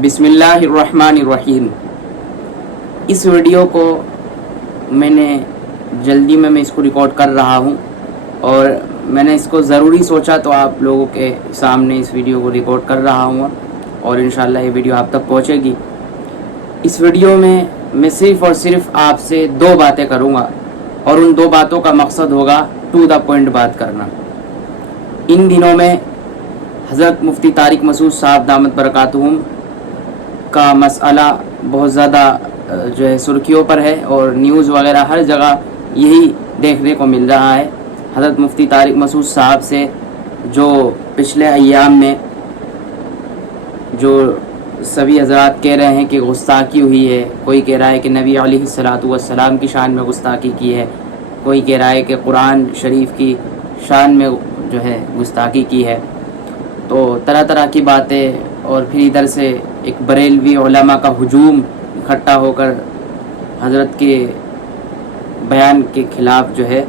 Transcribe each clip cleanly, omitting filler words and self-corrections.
बिस्मिल्लाहिर्रहमानिर्रहीम। इस वीडियो को मैंने जल्दी में मैं इसको रिकॉर्ड कर रहा हूँ और मैंने इसको ज़रूरी सोचा तो आप लोगों के सामने इस वीडियो को रिकॉर्ड कर रहा हूँ और इंशाल्लाह ये वीडियो आप तक पहुँचेगी। इस वीडियो में मैं सिर्फ़ और सिर्फ आपसे दो बातें करूँगा और उन दो बातों का मकसद होगा टू द पॉइंट बात करना। इन दिनों में हज़रत मुफ्ती तारिक मसूद साहब दामत बरकातुहुम का मसला बहुत ज़्यादा जो है सुर्खियों पर है और न्यूज़ वगैरह हर जगह यही देखने को मिल रहा है। हज़रत मुफ्ती तारिक मसूद साहब से जो पिछले अय्याम में जो सभी हज़रात कह रहे हैं कि गुस्ताखी हुई है, कोई कह रहा है कि नबी अलैहिस्सलातु वस्सलाम की शान में गुस्ताखी की है, कोई कह रहा है कि कुरान शरीफ की शान में जो है गुस्ताखी की है। तो तरह तरह की बातें और फिर इधर से एक बरेलवी उलमा का हुजूम इकट्ठा होकर हज़रत के बयान के ख़िलाफ़ जो है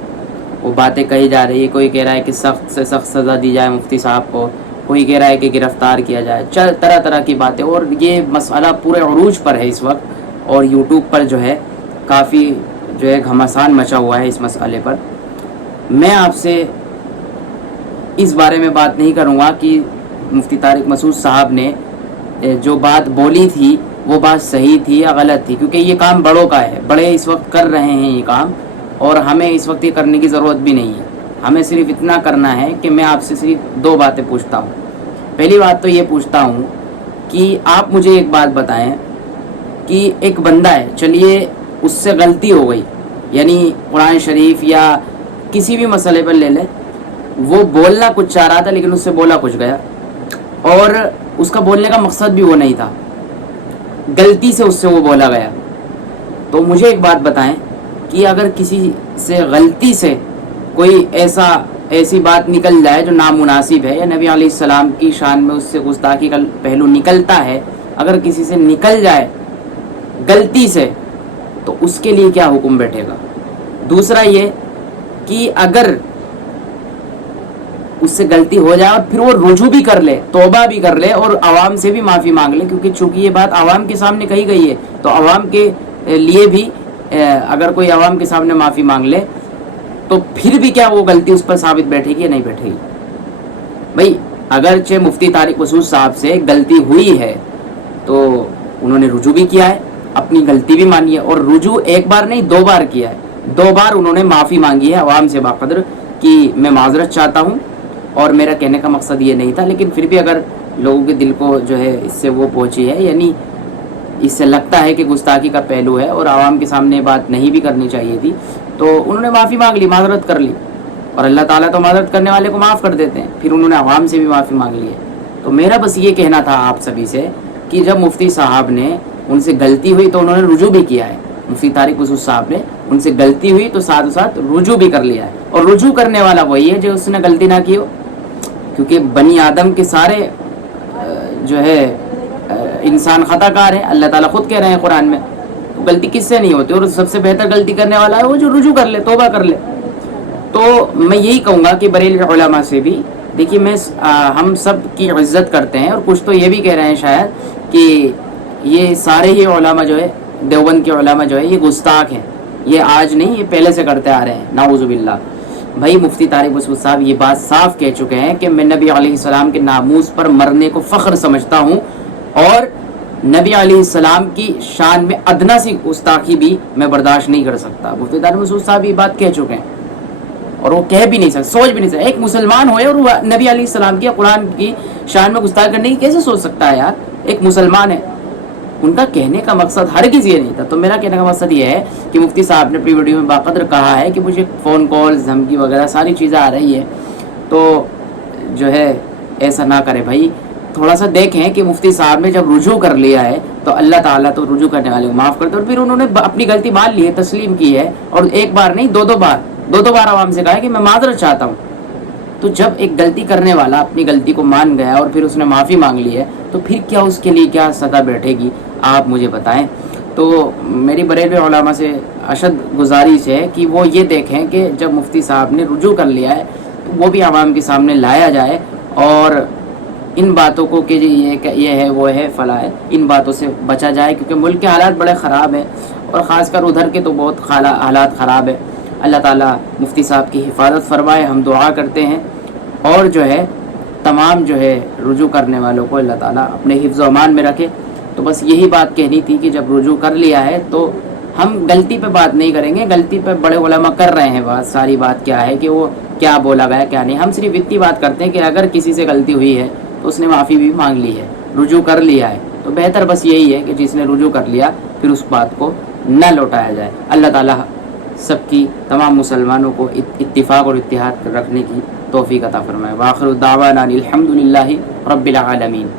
वो बातें कही जा रही है। कोई कह रहा है कि सख्त से सख्त सज़ा दी जाए मुफ्ती साहब को, कोई कह रहा है कि गिरफ़्तार किया जाए। तरह तरह की बातें और ये मसला पूरे अरूज पर है इस वक्त और यूट्यूब पर जो है काफ़ी जो है घमासान मचा हुआ है इस मसले पर। मैं आपसे इस बारे में बात नहीं करूँगा कि मुफ्ती तारिक मसूद साहब ने जो बात बोली थी वो बात सही थी या गलत थी, क्योंकि ये काम बड़ों का है, बड़े इस वक्त कर रहे हैं ये काम और हमें इस वक्त ये करने की ज़रूरत भी नहीं है। हमें सिर्फ इतना करना है कि मैं आपसे सिर्फ दो बातें पूछता हूँ। पहली बात तो ये पूछता हूँ कि आप मुझे एक बात बताएं कि एक बंदा है, चलिए उससे गलती हो गई, यानी कुरान शरीफ या किसी भी मसले पर ले लें, वो बोलना कुछ चाह रहा था लेकिन उससे बोला कुछ गया और उसका बोलने का मकसद भी वो नहीं था, गलती से उससे वो बोला गया। तो मुझे एक बात बताएं कि अगर किसी से गलती से कोई ऐसी बात निकल जाए जो नामुनासिब है या नबी अलैहिस्सलाम की शान में उससे गुस्ताखी का पहलू निकलता है, अगर किसी से निकल जाए गलती से तो उसके लिए क्या हुक्म बैठेगा। दूसरा ये कि अगर उससे गलती हो जाए और फिर वो रुजू भी कर ले, तौबा भी कर ले और आवाम से भी माफ़ी मांग ले, क्योंकि चूंकि ये बात आवाम के सामने कही गई है तो आवाम के लिए भी अगर कोई आवाम के सामने माफ़ी मांग ले तो फिर भी क्या वो गलती उस पर साबित बैठेगी या नहीं बैठेगी। भाई अगरचे मुफ्ती तारिक मसूद साहब से गलती हुई है तो उन्होंने रुजू भी किया है, अपनी गलती भी मानी है और रुजू एक बार नहीं दो बार किया है। दो बार उन्होंने माफ़ी मांगी है आवाम से बाकदर कि मैं माजरत चाहता हूँ और मेरा कहने का मकसद ये नहीं था, लेकिन फिर भी अगर लोगों के दिल को जो है इससे वो पहुँची है, यानी इससे लगता है कि गुस्ताखी का पहलू है और आवाम के सामने बात नहीं भी करनी चाहिए थी, तो उन्होंने माफ़ी मांग ली, माजरत कर ली और अल्लाह ताला तो माजरत करने वाले को माफ़ कर देते हैं। फिर उन्होंने आवाम से भी माफ़ी मांग ली है। तो मेरा बस ये कहना था आप सभी से कि जब मुफ्ती साहब ने उनसे गलती हुई तो उन्होंने रुजू भी किया है। मुफ्ती तारिक मसूद साहब ने उनसे गलती हुई तो साथ साथ रुजू भी कर लिया है और रुजू करने वाला वही है जो उसने गलती ना की हो, क्योंकि बनी आदम के सारे जो है इंसान खताकार हैं। अल्लाह ताला खुद कह रहे हैं कुरान में, तो गलती किससे नहीं होती और सबसे बेहतर गलती करने वाला है वो जो रुजू कर ले, तौबा कर ले। तो मैं यही कहूँगा कि बरेलवी उलमा से भी देखिए, हम सब की इज्जत करते हैं और कुछ तो ये भी कह रहे हैं शायद कि ये सारे ही उलमा जो है, देवबंद के उलमा जो है ये गुस्ताख हैं, ये आज नहीं ये पहले से करते आ रहे हैं, नाउज़ुबिल्लाह। भाई मुफ्ती तारिक मसूद साहब ये बात साफ कह चुके हैं कि मैं नबी अलैहिस्सलाम के नामूस पर मरने को फ़ख्र समझता हूँ और नबी अलैहिस्सलाम की शान में अदना सी गुस्ताखी भी मैं बर्दाश्त नहीं कर सकता। मुफ्ती तारिक मसूद साहब ये बात कह चुके हैं और वो कह भी नहीं सकते, सोच भी नहीं सकते। एक मुसलमान हो और वो नबी अलैहिस्सलाम की कुरान की शान में गुस्ताखी करने की कैसे सोच सकता है यार। एक मुसलमान है, उनका कहने का मकसद हर किसी ये नहीं था। तो मेरा कहने का मकसद ये है कि मुफ्ती साहब ने अपनी वीडियो में बाकदर कहा है कि मुझे फ़ोन कॉल धमकी वगैरह सारी चीज़ें आ रही है, तो जो है ऐसा ना करे भाई। थोड़ा सा देखें कि मुफ्ती साहब ने जब रुजू कर लिया है तो अल्लाह ताला तो रुजू करने वाले को माफ़ करते और फिर उन्होंने अपनी गलती मान ली है, तस्लीम की है और एक बार नहीं दो दो बार आवाम से कहा है कि मैं माजरत चाहता हूँ। तो जब एक गलती करने वाला अपनी गलती को मान गया और फिर उसने माफ़ी मांग ली है तो फिर क्या उसके लिए क्या सज़ा बैठेगी, आप मुझे बताएं। तो मेरी बरेलवी उलमा से अशद गुजारिश है कि वो ये देखें कि जब मुफ्ती साहब ने रुजू कर लिया है तो वो भी आवाम के सामने लाया जाए और ان باتوں کو کہ یہ ہے وہ ہے فلاں ہے، ان باتوں سے بچا جائے، کیونکہ ملک کے حالات بڑے خراب ہیں، اور خاص کر ادھر کے تو بہت حالات خراب ہے۔ اللہ تعالیٰ مفتی صاحب کی حفاظت فرمائے، ہم دعا کرتے ہیں، اور جو ہے تمام جو ہے رجوع کرنے والوں کو اللہ تعالیٰ اپنے حفظ و امان میں رکھے۔ تو بس یہی بات کہنی تھی کہ جب رجوع کر لیا ہے تو ہم غلطی پہ بات نہیں کریں گے، غلطی پہ بڑے علماء کر رہے ہیں بات، ساری بات کیا ہے کہ وہ کیا بولا گیا کیا نہیں، ہم صرف اتنی بات کرتے ہیں کہ اگر کسی سے غلطی ہوئی ہے تو اس نے معافی بھی مانگ لی ہے، رجوع کر لیا ہے، تو بہتر بس یہی ہے کہ جس نے رجوع کر لیا پھر اس بات کو نہ لوٹایا جائے۔ اللہ تعالیٰ سب کی تمام مسلمانوں کو اتفاق اور اتحاد رکھنے کی توفیق عطا فرمائے۔ وآخر دعوانا الحمد للہ رب العالمین۔